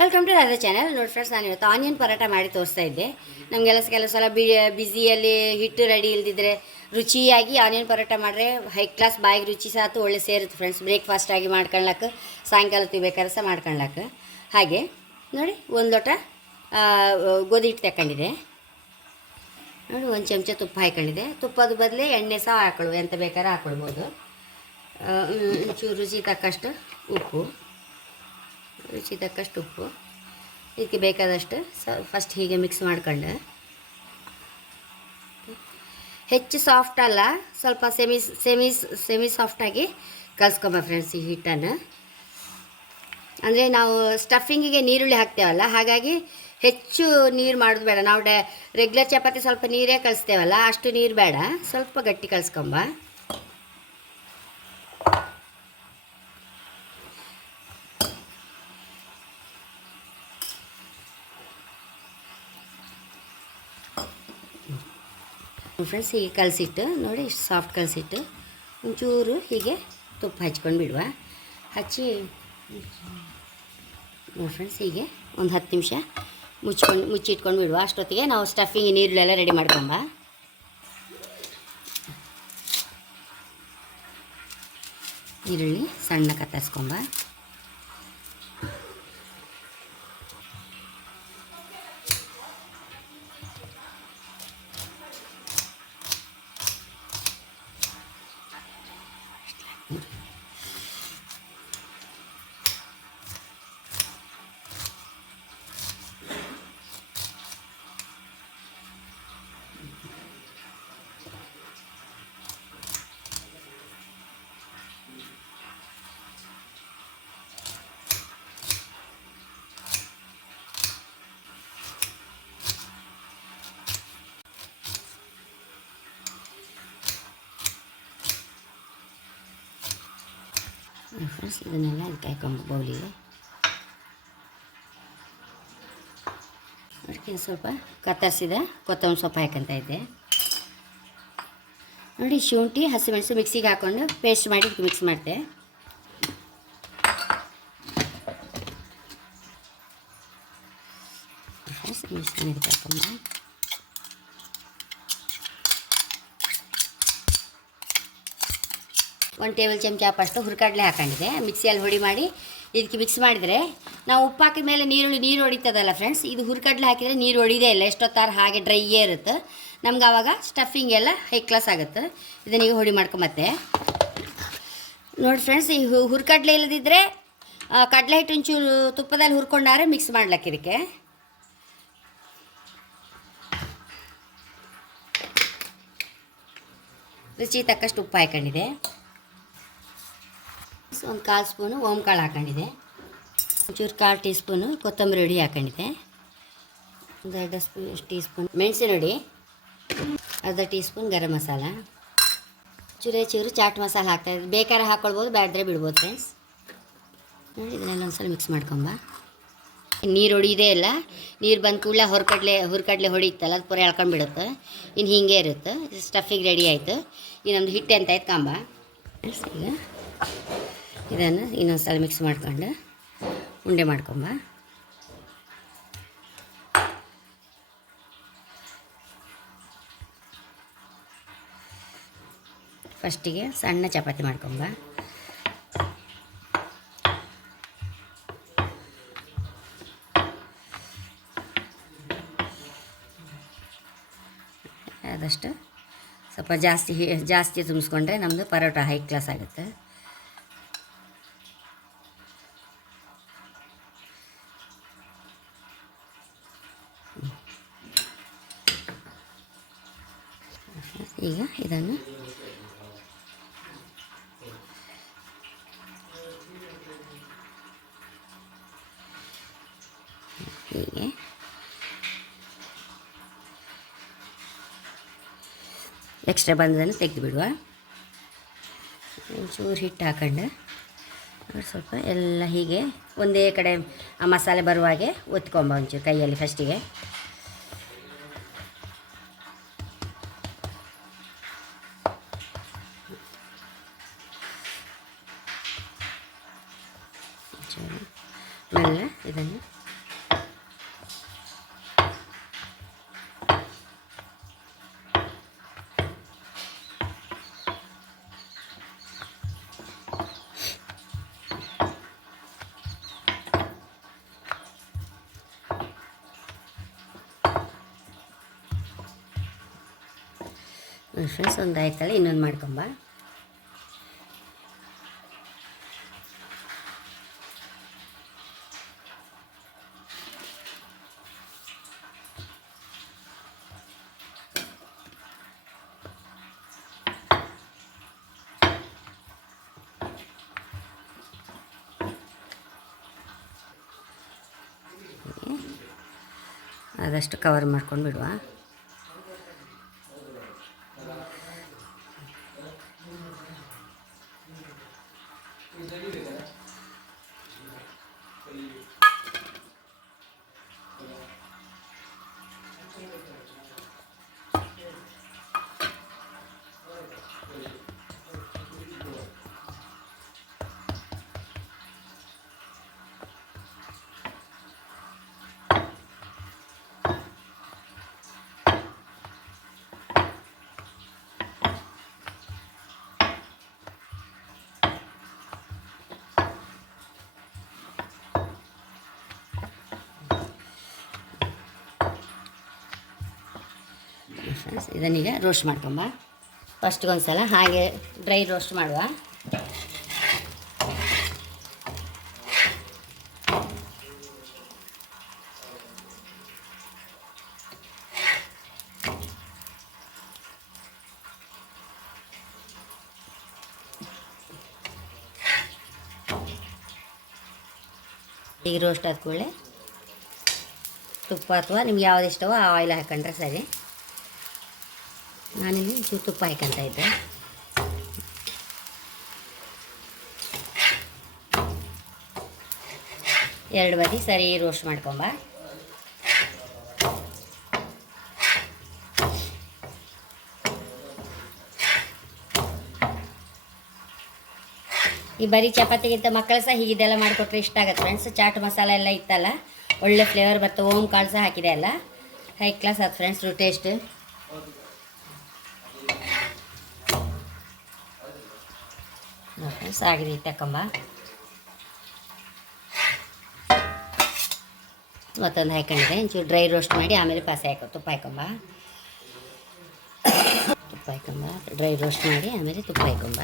Welcome to ಅದ channel ನೋಡಿ friends ನಾನು ಇವತ್ತು ಆನಿಯನ್ ಪರೋಟ ಮಾಡಿ ತೋರಿಸ್ತಾ ಇದ್ದೆ. ನಮಗೆಲ್ಲ ಕೆಲವು ಸಲ ಬಿ ಬಿಸಿಯಲ್ಲಿ ಹಿಟ್ಟು ರೆಡಿ ಇಲ್ದಿದ್ರೆ ರುಚಿಯಾಗಿ ಆನಿಯನ್ ಪರೋಟ ಮಾಡಿದ್ರೆ ಹೈ ಕ್ಲಾಸ್ ಬಾಯಿಗೆ ರುಚಿ ಸಾತು ಒಳ್ಳೆ ಸೇರುತ್ತೆ ಫ್ರೆಂಡ್ಸ್ ಬ್ರೇಕ್ಫಾಸ್ಟ್ ಆಗಿ ಮಾಡ್ಕೊಳ್ಳಕ್ಕೆ ಸಾಯಂಕಾಲ ಬೇಕಾದ್ರೆ ಸಹ ಮಾಡ್ಕೊಳ್ಳಕ್ಕೆ ಹಾಗೆ, ನೋಡಿ, ಒಂದು ಲೋಟ ಗೋಧಿ ಹಿಟ್ಟು ತಗೊಂಡಿದೆ ನೋಡಿ, ಒಂದು ಚಮಚ ತುಪ್ಪ ಹಾಕೊಂಡಿದೆ. ತುಪ್ಪದ ಬದಲೇ ಎಣ್ಣೆ ಸಹ ಹಾಕೊಳ್ಳು ಎಂತ ಬೇಕಾದ್ರೆ ಹಾಕೊಳ್ಬೋದು. ಚೂರು ಒಂಚೂರು ರುಚಿ ತಕ್ಕಷ್ಟು ಉಪ್ಪು. ರುಚಿ ತಕ್ಕಷ್ಟು ಉಪ್ಪು. ಇದಕ್ಕೆ ಬೇಕಾದಷ್ಟು ಸ ಫಸ್ಟ್ ಹೀಗೆ ಮಿಕ್ಸ್ ಮಾಡ್ಕೊಂಡೆ. ಹೆಚ್ಚು ಸಾಫ್ಟ್ ಅಲ್ಲ, ಸ್ವಲ್ಪ ಸೆಮಿ ಸೆಮಿ ಸೆಮಿ ಸಾಫ್ಟಾಗಿ ಕಲ್ಸ್ಕೊಂಬ ಫ್ರೆಂಡ್ಸ್ ಈ ಹಿಟ್ಟನ್ನು. ಅಂದರೆ ನಾವು ಸ್ಟಫಿಂಗಿಗೆ ನೀರುಳ್ಳಿ ಹಾಕ್ತೇವಲ್ಲ, ಹಾಗಾಗಿ ಹೆಚ್ಚು ನೀರು ಮಾಡೋದು ಬೇಡ. ನಾವು ಡ ರೆಗ್ಯುಲರ್ ಚಪಾತಿ ಸ್ವಲ್ಪ ನೀರೇ ಕಳಿಸ್ತೇವಲ್ಲ ಅಷ್ಟು ನೀರು ಬೇಡ. ಸ್ವಲ್ಪ ಗಟ್ಟಿ ಕಲಿಸ್ಕೊಂಬ. ಫ್ರೆಂಡ್ಸ್ ಹೀಗೆ ಕಲಸಿಟ್ಟು ನೋಡಿ, ಇಷ್ಟು ಸಾಫ್ಟ್ ಕಲಸಿಟ್ಟು ಒಂಚೂರು ಹೀಗೆ ತುಪ್ಪ ಹಚ್ಕೊಂಡು ಬಿಡುವ ಹಚ್ಚಿ, ನೋಡಿ ಫ್ರೆಂಡ್ಸ್ ಹೀಗೆ ಒಂದು ಹತ್ತು ನಿಮಿಷ ಮುಚ್ಕೊಂಡು ಮುಚ್ಚಿಟ್ಕೊಂಡು ಬಿಡುವ ಅಷ್ಟೊತ್ತಿಗೆ ನಾವು ಸ್ಟಫಿಂಗ್ ನೀರುಳೆಲ್ಲ ರೆಡಿ ಮಾಡ್ಕೊಂಬ. ಈರುಳ್ಳಿ ಸಣ್ಣ ಕತ್ತರಿಸ್ಕೊಂಬ. ಫ್ರೆಂಡ್ಸ್ ಇದನ್ನೆಲ್ಲ ಇದಕ್ಕೆ ಹಾಕೊಂಬ ಬೌಲಿಗೆ ಅದಕ್ಕೆ ಸ್ವಲ್ಪ ಕತ್ತರಿಸಿದ ಕೊತ್ತಂಬರಿ ಸೊಪ್ಪು ಹಾಕಂತ ಇದ್ದೆ ನೋಡಿ ಶುಂಠಿ ಹಸಿಮೆಣಸು ಮಿಕ್ಸಿಗೆ ಹಾಕ್ಕೊಂಡು ಪೇಸ್ಟ್ ಮಾಡಿ ಮಿಕ್ಸ್ ಮಾಡಿದೆ ಮಿಕ್ಸ್ ಮಾಡಿ ಒಂದು ಟೇಬಲ್ ಚಮಚ ಅಷ್ಟು ಹುರ್ಕಡಲೆ ಹಾಕೊಂಡಿದೆ ಮಿಕ್ಸಿಯಲ್ಲಿ ಹೊಡಿ ಮಾಡಿ ಇದಕ್ಕೆ ಮಿಕ್ಸ್ ಮಾಡಿದರೆ ನಾವು ಉಪ್ಪು ಹಾಕಿದ ಮೇಲೆ ನೀರುಳ್ಳಿ ನೀರು ಹೊಡಿತದಲ್ಲ ಫ್ರೆಂಡ್ಸ್ ಇದು ಹುರ್ಕಡ್ಲೆ ಹಾಕಿದರೆ ನೀರು ಹೊಡಿದೇ ಇಲ್ಲ. ಎಷ್ಟೊತ್ತಾರು ಹಾಗೆ ಡ್ರೈಯೇ ಇರುತ್ತೆ. ನಮ್ಗೆ ಆವಾಗ ಸ್ಟಫಿಂಗ್ ಎಲ್ಲ ಹೈ ಕ್ಲಾಸ್ ಆಗುತ್ತೆ. ಇದನ್ನೀಗ ಹೊಡಿ ಮಾಡ್ಕೊಂಬತ್ತೆ ನೋಡಿ ಫ್ರೆಂಡ್ಸ್ ಈ ಹುರ್ಕಡ್ಲೆ ಇಲ್ಲದಿದ್ದರೆ ಕಡಲೆ ಹಿಟ್ಟು ಒಂಚೂರು ತುಪ್ಪದಲ್ಲಿ ಹುರ್ಕೊಂಡಾರೆ ಮಿಕ್ಸ್ ಮಾಡ್ಲಕ್ಕೆ ಇದಕ್ಕೆ. ರುಚಿ ತಕ್ಕಷ್ಟು ಉಪ್ಪು ಹಾಕೊಂಡಿದೆ ಒಂದು ಕಾಲು ಸ್ಪೂನು ಓಮ್ ಕಾಳು ಹಾಕೊಂಡಿದೆ ಒಂಚೂರು ಕಾಲು ಟೀ ಸ್ಪೂನು ಕೊತ್ತಂಬರಿ ಹುಡಿ ಹಾಕೊಂಡಿದೆ ಒಂದು ಅರ್ಧ ಸ್ಪೂ ಟೀ ಸ್ಪೂನ್ ಮೆಣಸಿನ ಹುಡಿ, ಅರ್ಧ ಟೀ ಸ್ಪೂನ್ ಗರಂ ಮಸಾಲ. ಚೂರೇ ಚೂರು ಚಾಟ್ ಮಸಾಲ ಹಾಕ್ತಾಯಿದ್ದೆ ಬೇಕಾದ್ರೆ ಹಾಕ್ಕೊಳ್ಬೋದು ಬೇಡದ್ರೆ ಬಿಡ್ಬೋದು ಫ್ರೆಂಡ್ಸ್ ನೋಡಿ, ಇದನ್ನೆಲ್ಲ ಒಂದ್ಸಲ ಮಿಕ್ಸ್ ಮಾಡ್ಕೊಂಬ. ನೀರು ಹೊಡಿದೇ ಇಲ್ಲ. ನೀರು ಬಂದ ಕೂಡಲೇ ಹೊರಕಡ್ಲೆ ಹುರ್ಕಡ್ಲೆ ಹೊಡಿತಲ್ಲ ಅದು ಪೂರ ಎಳ್ಕೊಂಡು ಬಿಡುತ್ತೆ. ಇನ್ನು ಹೀಗೆ ಇರುತ್ತೆ. ಸ್ಟಫಿಗೆ ರೆಡಿ ಆಯಿತು. ಈಗ ನಮ್ದು ಹಿಟ್ಟು ಅಂತ ಆಯ್ತು ಕಾಂಬ ಈಗ ಇದನ್ನು ಇನ್ನೊಂದು ಸಲ ಮಿಕ್ಸ್ ಮಾಡ್ಕೊಂಡು ಉಂಡೆ ಮಾಡ್ಕೊಂಬ. ಫಸ್ಟಿಗೆ ಸಣ್ಣ ಚಪಾತಿ ಮಾಡ್ಕೊಂಬ. ಆದಷ್ಟು ಸ್ವಲ್ಪ ಜಾಸ್ತಿ ಜಾಸ್ತಿ ತುಂಬಿಸ್ಕೊಂಡ್ರೆ ನಮ್ಮದು ಪರೋಟ ಹೈ ಕ್ಲಾಸ್ ಆಗುತ್ತೆ. ಈಗ ಇದನ್ನು ಹೀಗೆ. ಎಕ್ಸ್ಟ್ರಾ ಬಂದದನ್ನು ತೆಗೆದು ಬಿಡುವ ಒಂಚೂರು ಹಿಟ್ಟು ಹಾಕೊಂಡು. ಸ್ವಲ್ಪ ಎಲ್ಲ ಹೀಗೆ ಒಂದೇ ಕಡೆ ಆ ಮಸಾಲೆ ಬರುವ ಹಾಗೆ ಒತ್ಕೊಂಬ ಒಂಚೂರು ಕೈಯಲ್ಲಿ ಫಸ್ಟಿಗೆ ಇದನ್ನು ಫ್ರೆಂಡ್ಸ್ ಒಂದು ಆಯ್ತಲ್ಲ ಇನ್ನೊಂದು ಮಾಡ್ಕೊಂಬ ಆದಷ್ಟು ಕವರ್ ಮಾಡ್ಕೊಂಡು ಬಿಡುವ ಫ್ರೆಂಡ್ಸ್, ಇದನ್ನೀಗ ರೋಸ್ಟ್ ಮಾಡ್ಕೊಂಬ. ಫಸ್ಟ್ಗೆ ಒಂದು ಸಲ ಹಾಗೆ ಡ್ರೈ ರೋಸ್ಟ್ ಮಾಡುವ. ಈಗ ರೋಸ್ಟ್ ಆದ ಕೂಡಲೇ ತುಪ್ಪ ಅಥವಾ ನಿಮ್ಗೆ ಯಾವ್ದು ಇಷ್ಟವೋ ಆ ಆಯಿಲ್ ಹಾಕೊಂಡ್ರೆ ಸರಿ. ನಾನಿಲ್ಲಿ ಚೂರು ತುಪ್ಪ ಹಾಕಂತ ಇದ್ದೆ. ಎರಡು ಬದಿ ಸರಿ ರೋಸ್ಟ್ ಮಾಡ್ಕೊಂಬ. ಈ ಬರೀ ಚಪಾತಿಗಿಂತ ಮಕ್ಕಳು ಸಹ ಹೀಗಿದೆಲ್ಲ ಮಾಡಿಕೊಟ್ರೆ ಇಷ್ಟ ಆಗುತ್ತೆ ಫ್ರೆಂಡ್ಸ್ ಚಾಟ್ ಮಸಾಲ ಎಲ್ಲ ಇತ್ತಲ್ಲ, ಒಳ್ಳೆ ಫ್ಲೇವರ್ ಬರ್ತವೆ ಓಮ್ ಕಾಳು ಸಹ ಹಾಕಿದೆ ಅಲ್ಲ. ಹೈ ಕ್ಲಾಸ್ ಅದು ಫ್ರೆಂಡ್ಸ್ ಟೇಸ್ಟ್ ಫ್ರೆಂಡ್ಸ್ ಆಗಿದೆ ತಕೊಂಬ ಮತ್ತೊಂದು ಹಾಕೊಂಡಿದೆ. ಒಂಚೂರು ಡ್ರೈ ರೋಸ್ಟ್ ಮಾಡಿ ಆಮೇಲೆ ಪಾಸೆ ಹಾಕೋ ತುಪ್ಪ ಹಾಕೊಂಬ. ತುಪ್ಪ ಹಾಕೊಂಬ. ಡ್ರೈ ರೋಸ್ಟ್ ಮಾಡಿ ಆಮೇಲೆ ತುಪ್ಪ ಹಾಕೊಂಬ.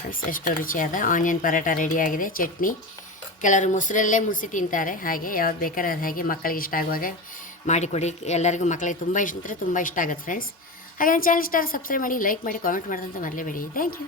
ಫ್ರೆಂಡ್ಸ್ ಎಷ್ಟು ರುಚಿಯಾದ ಆನಿಯನ್ ಪರೋಟ ರೆಡಿಯಾಗಿದೆ ಚಟ್ನಿ. ಕೆಲವರು ಮೊಸರಲ್ಲೇ ಮುಸಿ ತಿಂತಾರೆ, ಹಾಗೆ ಯಾವ್ದು ಬೇಕಾದ್ರೆ ಅದು ಹಾಗೆ ಮಕ್ಕಳಿಗೆ ಇಷ್ಟ ಆಗುವಾಗ ಮಾಡಿಕೊಡಿ. ಎಲ್ಲರಿಗೂ ಮಕ್ಕಳಿಗೆ ತುಂಬ ಇಷ್ಟ, ಅಂದರೆ ತುಂಬ ಇಷ್ಟ ಆಗುತ್ತೆ ಫ್ರೆಂಡ್ಸ್ ಹಾಗೆ ನನ್ನ ಚಾನಲ್ ಇಷ್ಟ ಸಬ್ಸ್ಕ್ರೈಬ್ ಮಾಡಿ ಲೈಕ್ ಮಾಡಿ ಕಾಮೆಂಟ್ ಮಾಡೋದಂತ ಮರಲೇಬೇಡಿ. Thank you